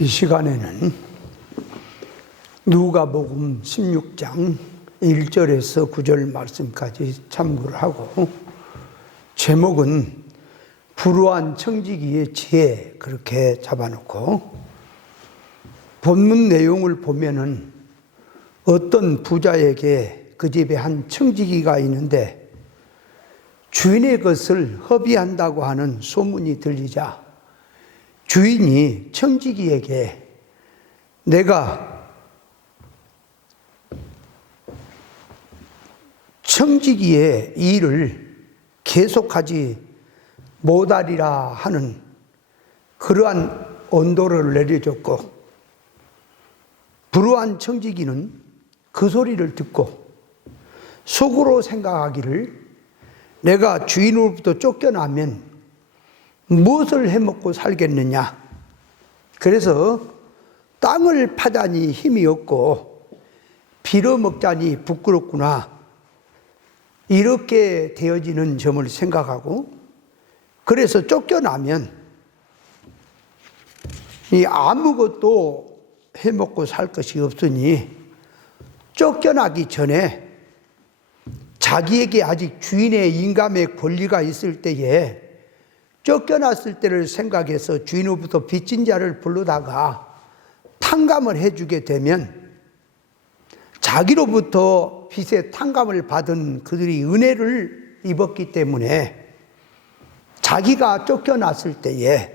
이 시간에는 누가복음 16장 1절에서 9절 말씀까지 참고를 하고, 제목은 불우한 청지기의 지혜, 그렇게 잡아놓고, 본문 내용을 보면은 어떤 부자에게 그 집에 한 청지기가 있는데 주인의 것을 허비한다고 하는 소문이 들리자 주인이 청지기에게 내가 청지기의 일을 계속하지 못하리라 하는 그러한 언도를 내려줬고, 불우한 청지기는 그 소리를 듣고 속으로 생각하기를 내가 주인으로부터 쫓겨나면 무엇을 해먹고 살겠느냐. 그래서 땅을 파자니 힘이 없고 빌어먹자니 부끄럽구나, 이렇게 되어지는 점을 생각하고, 그래서 쫓겨나면 이 아무것도 해먹고 살 것이 없으니 쫓겨나기 전에 자기에게 아직 주인의 인감의 권리가 있을 때에 쫓겨났을 때를 생각해서 주인으로부터 빚진 자를 불러다가 탕감을 해주게 되면 자기로부터 빚의 탕감을 받은 그들이 은혜를 입었기 때문에 자기가 쫓겨났을 때에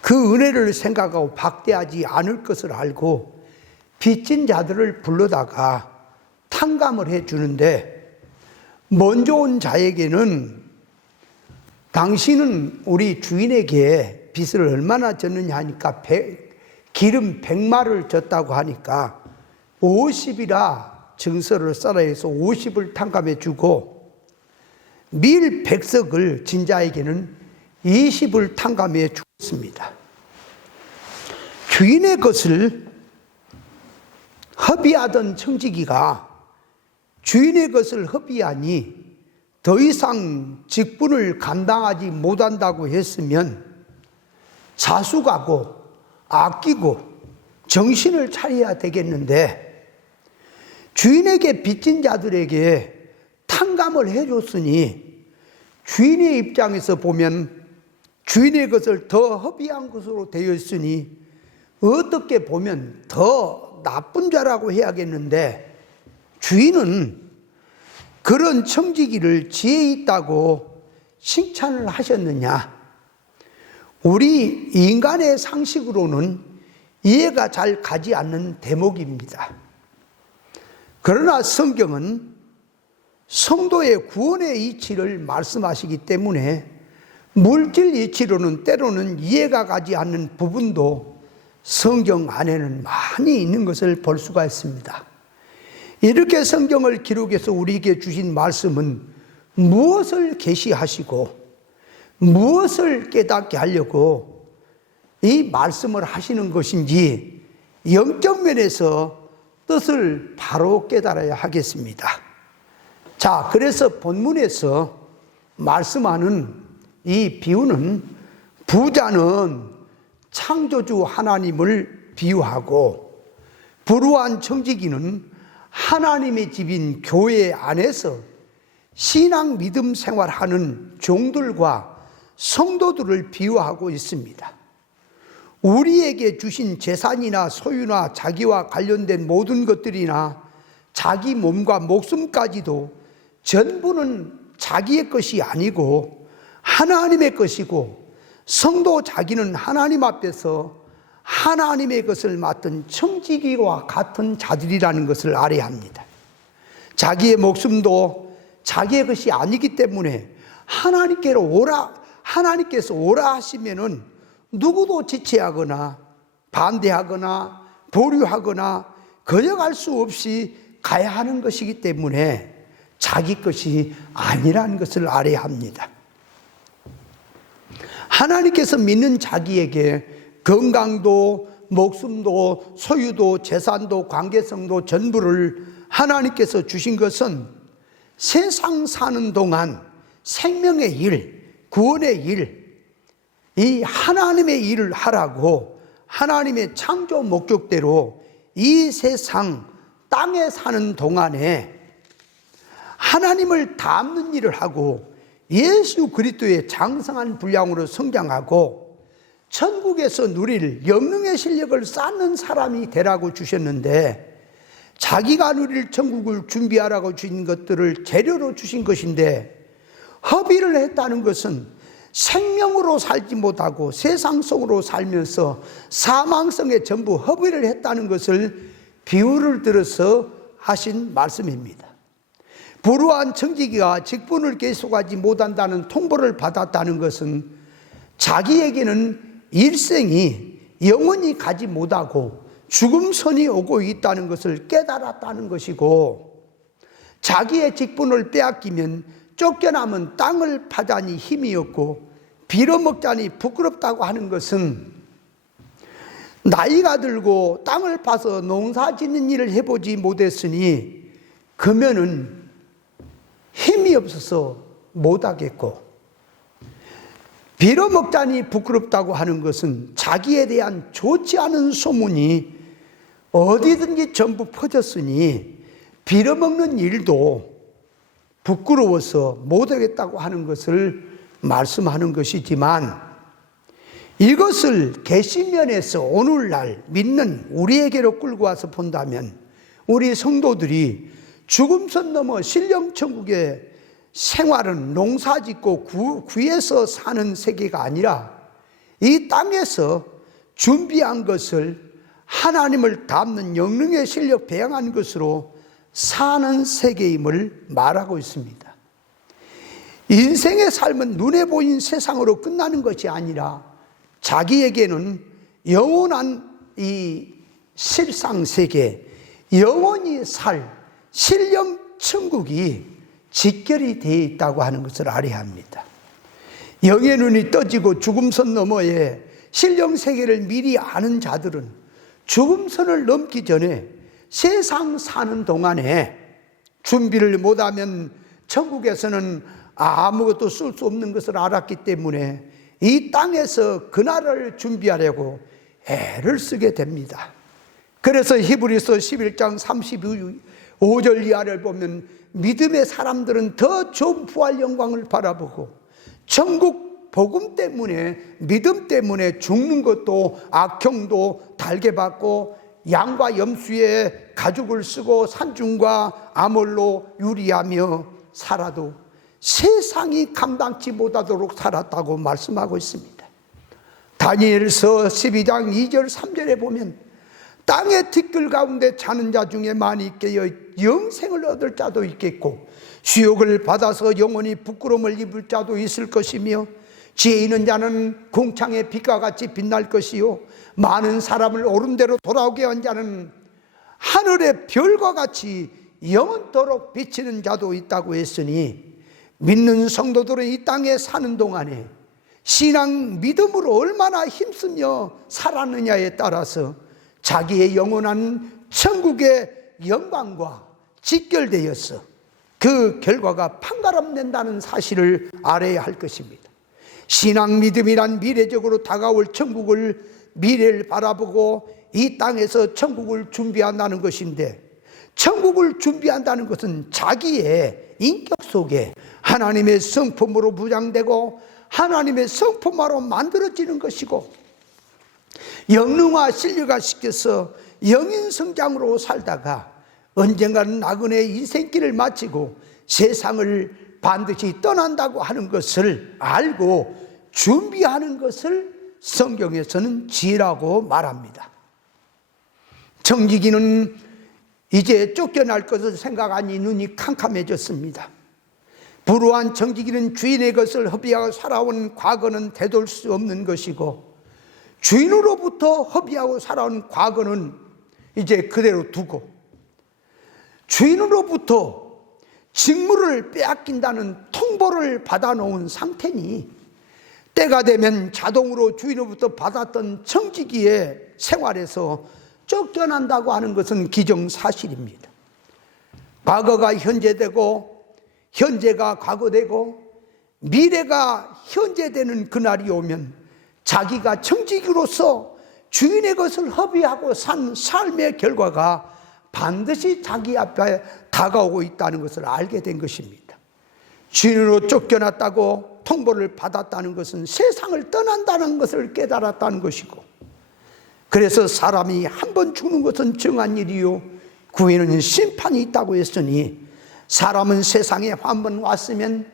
그 은혜를 생각하고 박대하지 않을 것을 알고 빚진 자들을 불러다가 탕감을 해주는데, 먼저 온 자에게는 당신은 우리 주인에게 빚을 얼마나 졌느냐 하니까 기름 100마를 졌다고 하니까 50이라 증서를 써라 해서 50을 탕감해 주고, 밀 100석을 진 자에게는 20을 탕감해 주었습니다. 주인의 것을 허비하던 청지기가 주인의 것을 허비하니 더 이상 직분을 감당하지 못한다고 했으면 자숙하고 아끼고 정신을 차려야 되겠는데, 주인에게 빚진 자들에게 탕감을 해줬으니 주인의 입장에서 보면 주인의 것을 더 허비한 것으로 되어 있으니 어떻게 보면 더 나쁜 자라고 해야겠는데, 주인은 그런 청지기를 지혜 있다고 칭찬을 하셨느냐? 우리 인간의 상식으로는 이해가 잘 가지 않는 대목입니다. 그러나 성경은 성도의 구원의 이치를 말씀하시기 때문에 물질 이치로는 때로는 이해가 가지 않는 부분도 성경 안에는 많이 있는 것을 볼 수가 있습니다. 이렇게 성경을 기록해서 우리에게 주신 말씀은 무엇을 계시하시고 무엇을 깨닫게 하려고 이 말씀을 하시는 것인지 영적 면에서 뜻을 바로 깨달아야 하겠습니다. 자, 그래서 본문에서 말씀하는 이 비유는 부자는 창조주 하나님을 비유하고, 불우한 청지기는 하나님의 집인 교회 안에서 신앙 믿음 생활하는 종들과 성도들을 비유하고 있습니다. 우리에게 주신 재산이나 소유나 자기와 관련된 모든 것들이나 자기 몸과 목숨까지도 전부는 자기의 것이 아니고 하나님의 것이고, 성도 자기는 하나님 앞에서 하나님의 것을 맡은 청지기와 같은 자들이라는 것을 알아야 합니다. 자기의 목숨도 자기의 것이 아니기 때문에 하나님께서 오라 하시면은 누구도 지체하거나 반대하거나 보류하거나 거역할 수 없이 가야 하는 것이기 때문에 자기 것이 아니라는 것을 알아야 합니다. 하나님께서 믿는 자기에게 건강도 목숨도 소유도 재산도 관계성도 전부를 하나님께서 주신 것은 세상 사는 동안 생명의 일, 구원의 일, 이 하나님의 일을 하라고 하나님의 창조 목적대로 이 세상 땅에 사는 동안에 하나님을 닮는 일을 하고 예수 그리스도의 장성한 분량으로 성장하고 천국에서 누릴 영능의 실력을 쌓는 사람이 되라고 주셨는데, 자기가 누릴 천국을 준비하라고 주신 것들을 재료로 주신 것인데, 허비를 했다는 것은 생명으로 살지 못하고 세상 속으로 살면서 사망성에 전부 허비를 했다는 것을 비유를 들어서 하신 말씀입니다. 불우한 청지기가 직분을 계속하지 못한다는 통보를 받았다는 것은 자기에게는 일생이 영원히 가지 못하고 죽음선이 오고 있다는 것을 깨달았다는 것이고, 자기의 직분을 빼앗기면 쫓겨남은 땅을 파자니 힘이 없고 빌어먹자니 부끄럽다고 하는 것은, 나이가 들고 땅을 파서 농사 짓는 일을 해보지 못했으니 그러면은 힘이 없어서 못하겠고, 빌어먹자니 부끄럽다고 하는 것은 자기에 대한 좋지 않은 소문이 어디든지 전부 퍼졌으니 빌어먹는 일도 부끄러워서 못하겠다고 하는 것을 말씀하는 것이지만, 이것을 계시면에서 오늘날 믿는 우리에게로 끌고 와서 본다면, 우리 성도들이 죽음선 넘어 신령천국의 생활은 농사짓고 구해서 사는 세계가 아니라 이 땅에서 준비한 것을 하나님을 닮는 영능의 실력 배양한 것으로 사는 세계임을 말하고 있습니다. 인생의 삶은 눈에 보이는 세상으로 끝나는 것이 아니라 자기에게는 영원한 이 실상세계, 영원히 살 신령 천국이 직결이 되어 있다고 하는 것을 알아야 합니다. 영의 눈이 떠지고 죽음선 너머에 신령세계를 미리 아는 자들은 죽음선을 넘기 전에 세상 사는 동안에 준비를 못하면 천국에서는 아무것도 쓸 수 없는 것을 알았기 때문에 이 땅에서 그날을 준비하려고 애를 쓰게 됩니다. 그래서 히브리서 11장 35절 이하를 보면 믿음의 사람들은 더 좋은 부활 영광을 바라보고 천국 복음 때문에, 믿음 때문에 죽는 것도 악형도 달게 받고 양과 염수에 가죽을 쓰고 산중과 아몰로 유리하며 살아도 세상이 감당치 못하도록 살았다고 말씀하고 있습니다. 다니엘서 12장 2절 3절에 보면 땅의 티끌 가운데 자는 자 중에 많이 깨어 영생을 얻을 자도 있겠고 수욕을 받아서 영원히 부끄러움을 입을 자도 있을 것이며, 지혜 있는 자는 궁창의 빛과 같이 빛날 것이요 많은 사람을 옳은 대로 돌아오게 한 자는 하늘의 별과 같이 영원토록 비치는 자도 있다고 했으니, 믿는 성도들은 이 땅에 사는 동안에 신앙 믿음으로 얼마나 힘쓰며 살았느냐에 따라서 자기의 영원한 천국의 영광과 직결되어서 그 결과가 판가름 낸다는 사실을 알아야 할 것입니다. 신앙 믿음이란 미래적으로 다가올 천국을, 미래를 바라보고 이 땅에서 천국을 준비한다는 것인데, 천국을 준비한다는 것은 자기의 인격 속에 하나님의 성품으로 무장되고 하나님의 성품화로 만들어지는 것이고, 영능화 실력화 시켜서 영인 성장으로 살다가 언젠가는 나그네의 인생길을 마치고 세상을 반드시 떠난다고 하는 것을 알고 준비하는 것을 성경에서는 지혜라고 말합니다. 청지기는 이제 쫓겨날 것을 생각하니 눈이 캄캄해졌습니다. 불우한 청지기는 주인의 것을 허비하고 살아온 과거는 되돌 수 없는 것이고, 주인으로부터 허비하고 살아온 과거는 이제 그대로 두고 주인으로부터 직무를 빼앗긴다는 통보를 받아놓은 상태니, 때가 되면 자동으로 주인으로부터 받았던 청지기의 생활에서 쫓겨난다고 하는 것은 기정사실입니다. 과거가 현재되고 현재가 과거되고 미래가 현재되는 그날이 오면 자기가 청지기로서 주인의 것을 허비하고 산 삶의 결과가 반드시 자기 앞에 다가오고 있다는 것을 알게 된 것입니다. 주인으로 쫓겨났다고 통보를 받았다는 것은 세상을 떠난다는 것을 깨달았다는 것이고, 그래서 사람이 한 번 죽는 것은 정한 일이요 그 후에는 심판이 있다고 했으니, 사람은 세상에 한 번 왔으면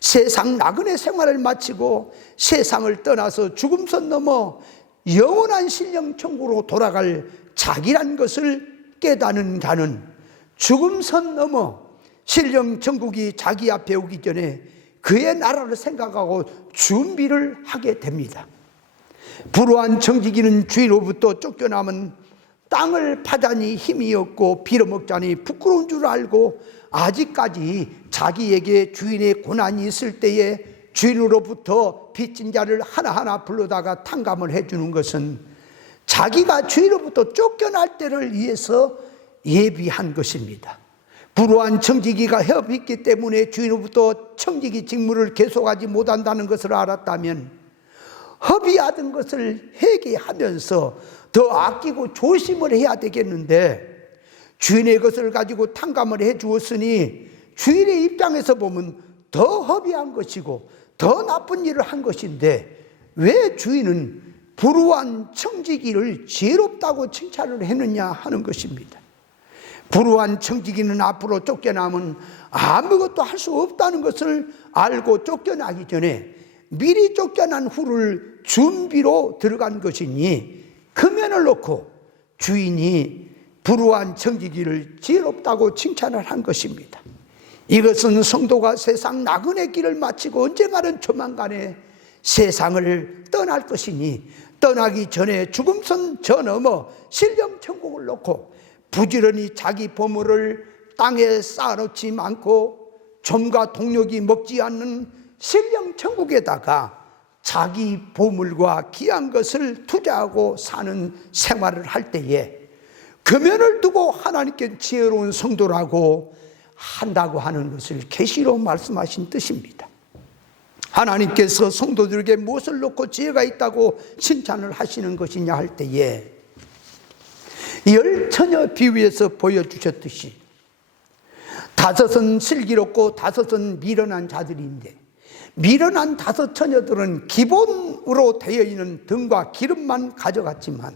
세상 나그네 생활을 마치고 세상을 떠나서 죽음선 넘어 영원한 신령천국으로 돌아갈 자기란 것을 깨닫는 자는 죽음선 넘어 신령천국이 자기 앞에 오기 전에 그의 나라를 생각하고 준비를 하게 됩니다. 불우한 청지기는 주인으로부터 쫓겨남은 땅을 파자니 힘이 없고 빌어먹자니 부끄러운 줄 알고, 아직까지 자기에게 주인의 고난이 있을 때에 주인으로부터 빚진 자를 하나하나 불러다가 탕감을 해주는 것은 자기가 주인으로부터 쫓겨날 때를 위해서 예비한 것입니다. 불우한 청지기가 협의했기 때문에 주인으로부터 청지기 직무를 계속하지 못한다는 것을 알았다면 허비하던 것을 회개하면서 더 아끼고 조심을 해야 되겠는데, 주인의 것을 가지고 탕감을 해 주었으니 주인의 입장에서 보면 더 허비한 것이고 더 나쁜 일을 한 것인데, 왜 주인은 불우한 청지기를 지혜롭다고 칭찬을 했느냐 하는 것입니다. 불우한 청지기는 앞으로 쫓겨나면 아무것도 할 수 없다는 것을 알고 쫓겨나기 전에 미리 쫓겨난 후를 준비로 들어간 것이니, 금연을 놓고 주인이 불우한 청지기를 지혜롭다고 칭찬을 한 것입니다. 이것은 성도가 세상 나그네 길을 마치고 언젠가는 조만간에 세상을 떠날 것이니, 떠나기 전에 죽음선 저 넘어 신령천국을 놓고 부지런히 자기 보물을 땅에 쌓아놓지 않고 좀과 동력이 먹지 않는 신령천국에다가 자기 보물과 귀한 것을 투자하고 사는 생활을 할 때에 금연을 두고 하나님께 지혜로운 성도라고 한다고 하는 것을 계시로 말씀하신 뜻입니다. 하나님께서 성도들에게 무엇을 놓고 지혜가 있다고 칭찬을 하시는 것이냐 할 때에, 열 처녀 비유에서 보여주셨듯이 다섯은 슬기롭고 다섯은 미련한 자들인데, 미련한 다섯 처녀들은 기본으로 되어 있는 등과 기름만 가져갔지만,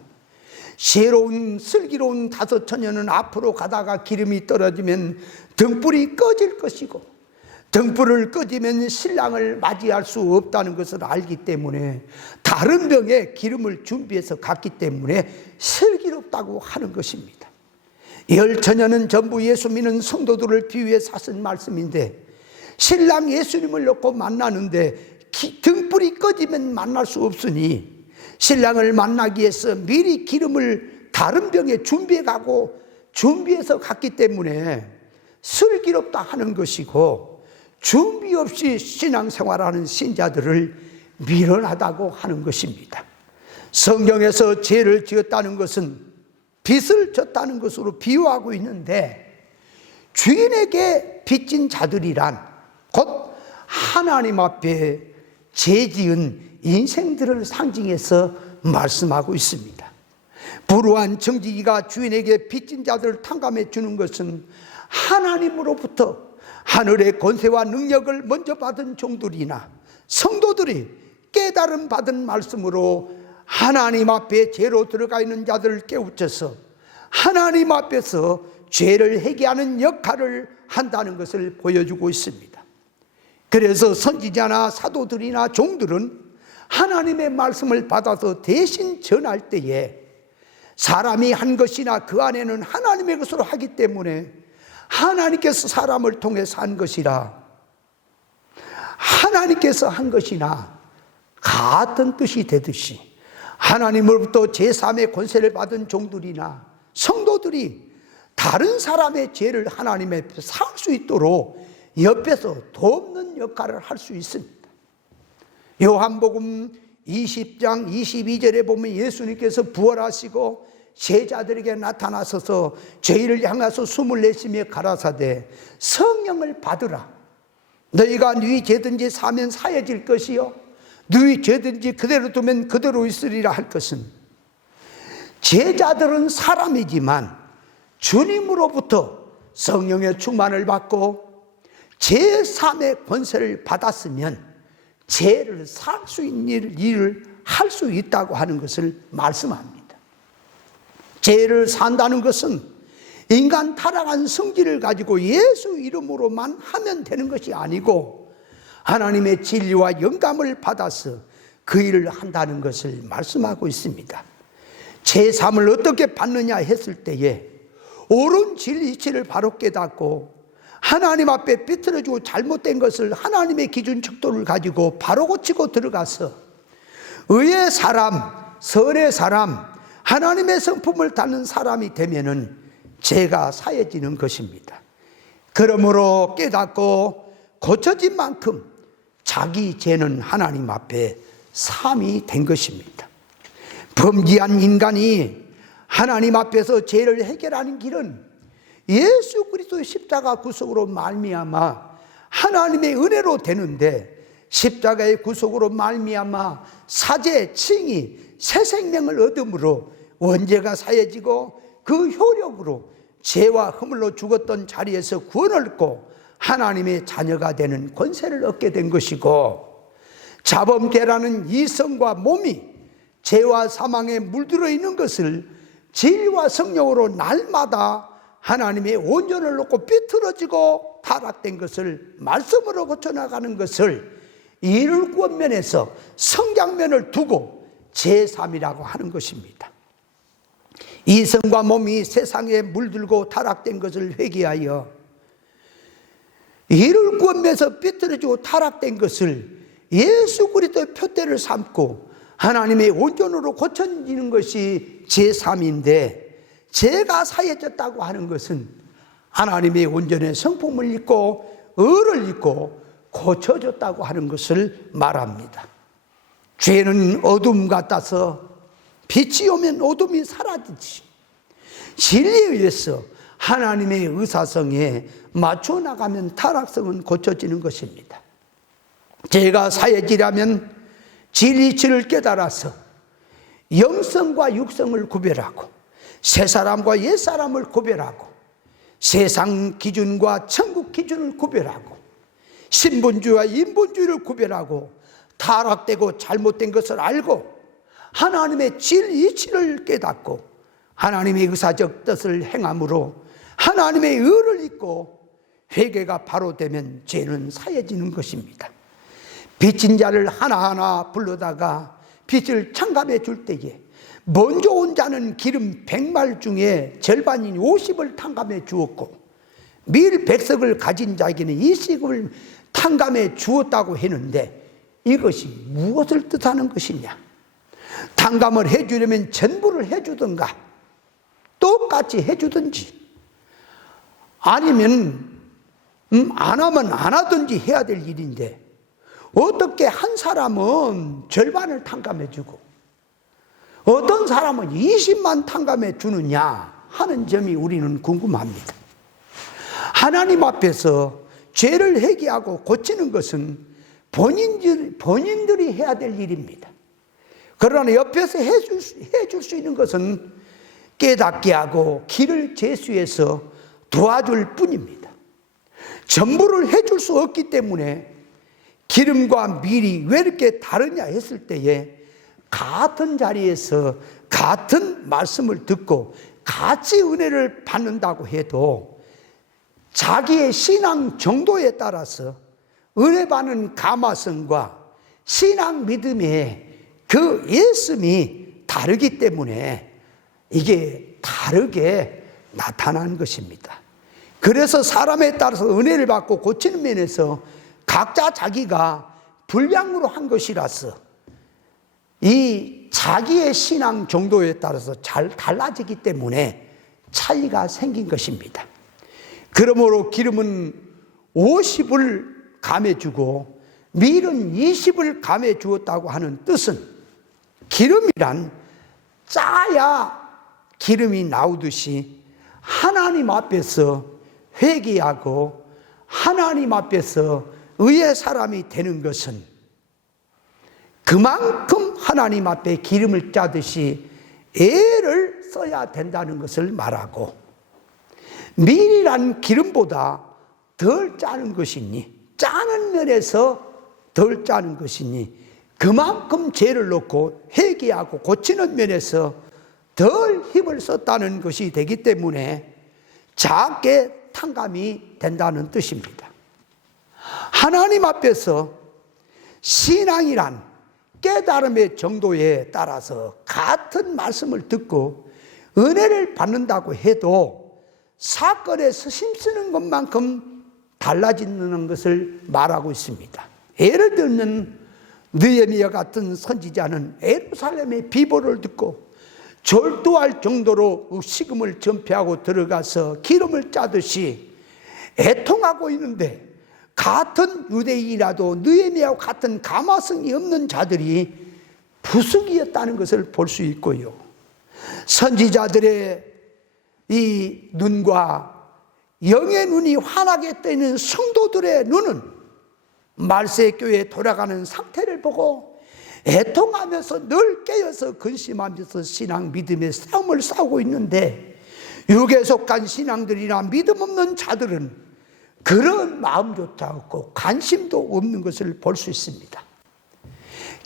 새로운 슬기로운 다섯 처녀는 앞으로 가다가 기름이 떨어지면 등불이 꺼질 것이고, 등불을 꺼지면 신랑을 맞이할 수 없다는 것을 알기 때문에 다른 병에 기름을 준비해서 갔기 때문에 슬기롭다고 하는 것입니다. 열 처녀는 전부 예수 믿는 성도들을 비유해서 하신 말씀인데, 신랑 예수님을 놓고 만나는데 등불이 꺼지면 만날 수 없으니 신랑을 만나기 위해서 미리 기름을 다른 병에 준비해 가고 준비해서 갔기 때문에 슬기롭다 하는 것이고, 준비 없이 신앙생활하는 신자들을 미련하다고 하는 것입니다. 성경에서 죄를 지었다는 것은 빚을 졌다는 것으로 비유하고 있는데, 주인에게 빚진 자들이란 곧 하나님 앞에 죄 지은 인생들을 상징해서 말씀하고 있습니다. 불우한 청지기가 주인에게 빚진 자들을 탕감해 주는 것은 하나님으로부터 하늘의 권세와 능력을 먼저 받은 종들이나 성도들이 깨달음 받은 말씀으로 하나님 앞에 죄로 들어가 있는 자들을 깨우쳐서 하나님 앞에서 죄를 회개하는 역할을 한다는 것을 보여주고 있습니다. 그래서 선지자나 사도들이나 종들은 하나님의 말씀을 받아서 대신 전할 때에 사람이 한 것이나 그 안에는 하나님의 것으로 하기 때문에 하나님께서 사람을 통해서 한 것이라 하나님께서 한 것이나 같은 뜻이 되듯이, 하나님으로부터 제3의 권세를 받은 종들이나 성도들이 다른 사람의 죄를 하나님 앞에 살 수 있도록 옆에서 돕는 역할을 할 수 있습니다. 요한복음 20장 22절에 보면 예수님께서 부활하시고 제자들에게 나타나셔서 죄를 향해서 숨을 내쉬며 가라사대 성령을 받으라. 너희가 너희 죄든지 사면 사해질 것이요 너희 죄든지 그대로 두면 그대로 있으리라 할 것은, 제자들은 사람이지만 주님으로부터 성령의 충만을 받고 제3의 권세를 받았으면 죄를 살 수 있는 일을 할 수 있다고 하는 것을 말씀합니다. 죄를 산다는 것은 인간 타락한 성질을 가지고 예수 이름으로만 하면 되는 것이 아니고 하나님의 진리와 영감을 받아서 그 일을 한다는 것을 말씀하고 있습니다. 제3을 어떻게 받느냐 했을 때에 옳은 진리치를 바로 깨닫고 하나님 앞에 비틀어지고 잘못된 것을 하나님의 기준 척도를 가지고 바로 고치고 들어가서 의의 사람, 선의 사람, 하나님의 성품을 닮는 사람이 되면은 죄가 사해지는 것입니다. 그러므로 깨닫고 고쳐진 만큼 자기 죄는 하나님 앞에 삼이 된 것입니다. 범죄한 인간이 하나님 앞에서 죄를 해결하는 길은 예수 그리스도의 십자가 구속으로 말미암아 하나님의 은혜로 되는데, 십자가의 구속으로 말미암아 사죄, 칭의, 새 생명을 얻음으로 원죄가 사해지고 그 효력으로 죄와 허물로 죽었던 자리에서 구원을 얻고 하나님의 자녀가 되는 권세를 얻게 된 것이고, 자범죄라는 이성과 몸이 죄와 사망에 물들어 있는 것을 진리와 성령으로 날마다 하나님의 온전을 놓고 삐뚤어지고 타락된 것을 말씀으로 고쳐나가는 것을 이룰권 면에서 성장면을 두고 제3이라고 하는 것입니다. 이성과 몸이 세상에 물들고 타락된 것을 회개하여 이룰권 면에서 삐뚤어지고 타락된 것을 예수 그리스도의 표대를 삼고 하나님의 온전으로 고쳐지는 것이 제3인데, 죄가 사해졌다고 하는 것은 하나님의 온전의 성품을 입고 의를 입고 고쳐졌다고 하는 것을 말합니다. 죄는 어둠 같아서 빛이 오면 어둠이 사라지지, 진리에 의해서 하나님의 의사성에 맞춰 나가면 타락성은 고쳐지는 것입니다. 죄가 사해지려면 진리치를 깨달아서 영성과 육성을 구별하고 새 사람과 옛 사람을 구별하고 세상 기준과 천국 기준을 구별하고 신분주의와 인본주의를 구별하고 타락되고 잘못된 것을 알고 하나님의 진리치를 깨닫고 하나님의 의사적 뜻을 행함으로 하나님의 의를 잊고 회개가 바로 되면 죄는 사해지는 것입니다. 빚진 자를 하나하나 불러다가 빚을 청감해 줄 때에 먼저 온 자는 기름 100말 중에 절반인 50을 탕감해 주었고 밀 100석을 가진 자에게는 20을 탕감해 주었다고 했는데, 이것이 무엇을 뜻하는 것이냐? 탕감을 해주려면 전부를 해주든가 똑같이 해주든지 아니면 안 하면 안 하든지 해야 될 일인데, 어떻게 한 사람은 절반을 탕감해 주고 어떤 사람은 20만 탕감해 주느냐 하는 점이 우리는 궁금합니다. 하나님 앞에서 죄를 회개하고 고치는 것은 본인들이 해야 될 일입니다. 그러나 옆에서 해줄 수 있는 것은 깨닫게 하고 길을 제수해서 도와줄 뿐입니다. 전부를 해줄 수 없기 때문에 기름과 밀이 왜 이렇게 다르냐 했을 때에 같은 자리에서 같은 말씀을 듣고 같이 은혜를 받는다고 해도 자기의 신앙 정도에 따라서 은혜 받는 감화성과 신앙 믿음의 그 예씀이 다르기 때문에 이게 다르게 나타나는 것입니다. 그래서 사람에 따라서 은혜를 받고 고치는 면에서 각자 자기가 분량으로 한 것이라서 이 자기의 신앙 정도에 따라서 잘 달라지기 때문에 차이가 생긴 것입니다. 그러므로 기름은 50을 감해주고 밀은 20을 감해 주었다고 하는 뜻은, 기름이란 짜야 기름이 나오듯이 하나님 앞에서 회개하고 하나님 앞에서 의의 사람이 되는 것은 그만큼 하나님 앞에 기름을 짜듯이 애를 써야 된다는 것을 말하고, 밀이란 기름보다 덜 짜는 것이니, 짜는 면에서 덜 짜는 것이니 그만큼 죄를 넣고 회개하고 고치는 면에서 덜 힘을 썼다는 것이 되기 때문에 작게 탕감이 된다는 뜻입니다. 하나님 앞에서 신앙이란 깨달음의 정도에 따라서 같은 말씀을 듣고 은혜를 받는다고 해도 사건에서 힘쓰는 것만큼 달라지는 것을 말하고 있습니다. 예를 들면 느헤미야 같은 선지자는 예루살렘의 비보를 듣고 절도할 정도로 식음을 전폐하고 들어가서 기름을 짜듯이 애통하고 있는데, 같은 유대인이라도 느헤미야와 같은 가마성이 없는 자들이 부수기였다는 것을 볼 수 있고요. 선지자들의 이 눈과 영의 눈이 환하게 뜨는 성도들의 눈은 말세교회에 돌아가는 상태를 보고 애통하면서 늘 깨어서 근심하면서 신앙 믿음의 싸움을 싸우고 있는데, 육에 속한 신앙들이나 믿음 없는 자들은 그런 마음조차 없고 관심도 없는 것을 볼 수 있습니다.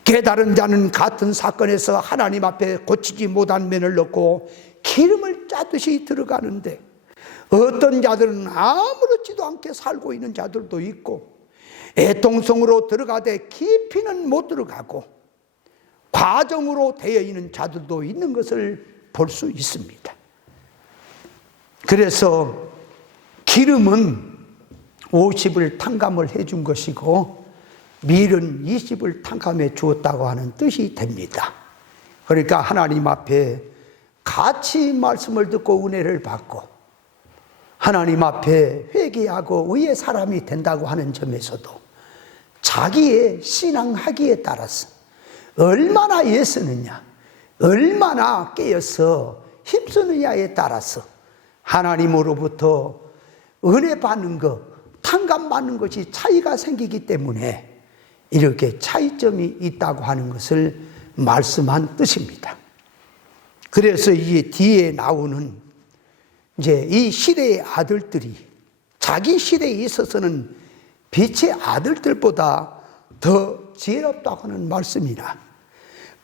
깨달은 자는 같은 사건에서 하나님 앞에 고치지 못한 면을 넣고 기름을 짜듯이 들어가는데, 어떤 자들은 아무렇지도 않게 살고 있는 자들도 있고, 애통성으로 들어가되 깊이는 못 들어가고 과정으로 되어 있는 자들도 있는 것을 볼 수 있습니다. 그래서 기름은 50을 탕감을 해준 것이고 밀은 20을 탕감해 주었다고 하는 뜻이 됩니다. 그러니까 하나님 앞에 같이 말씀을 듣고 은혜를 받고 하나님 앞에 회개하고 의의 사람이 된다고 하는 점에서도 자기의 신앙하기에 따라서 얼마나 애쓰느냐, 얼마나 깨어서 힘쓰느냐에 따라서 하나님으로부터 은혜 받는 것, 탕감 받는 것이 차이가 생기기 때문에 이렇게 차이점이 있다고 하는 것을 말씀한 뜻입니다. 그래서 이 뒤에 나오는 이제 이 시대의 아들들이 자기 시대에 있어서는 빛의 아들들보다 더 지혜롭다고 하는 말씀이나,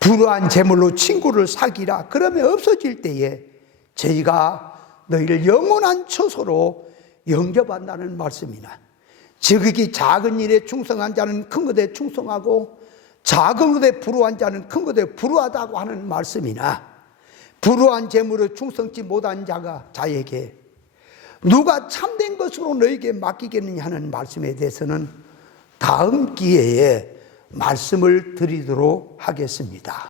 불우한 재물로 친구를 사귀라 그러면 없어질 때에 저희가 너희를 영원한 처소로 영접한다는 말씀이나, 지극히 작은 일에 충성한 자는 큰 것에 충성하고 작은 것에 불우한 자는 큰 것에 불우하다고 하는 말씀이나, 불우한 재물을 충성치 못한 자에게 누가 참된 것으로 너에게 맡기겠느냐 하는 말씀에 대해서는 다음 기회에 말씀을 드리도록 하겠습니다.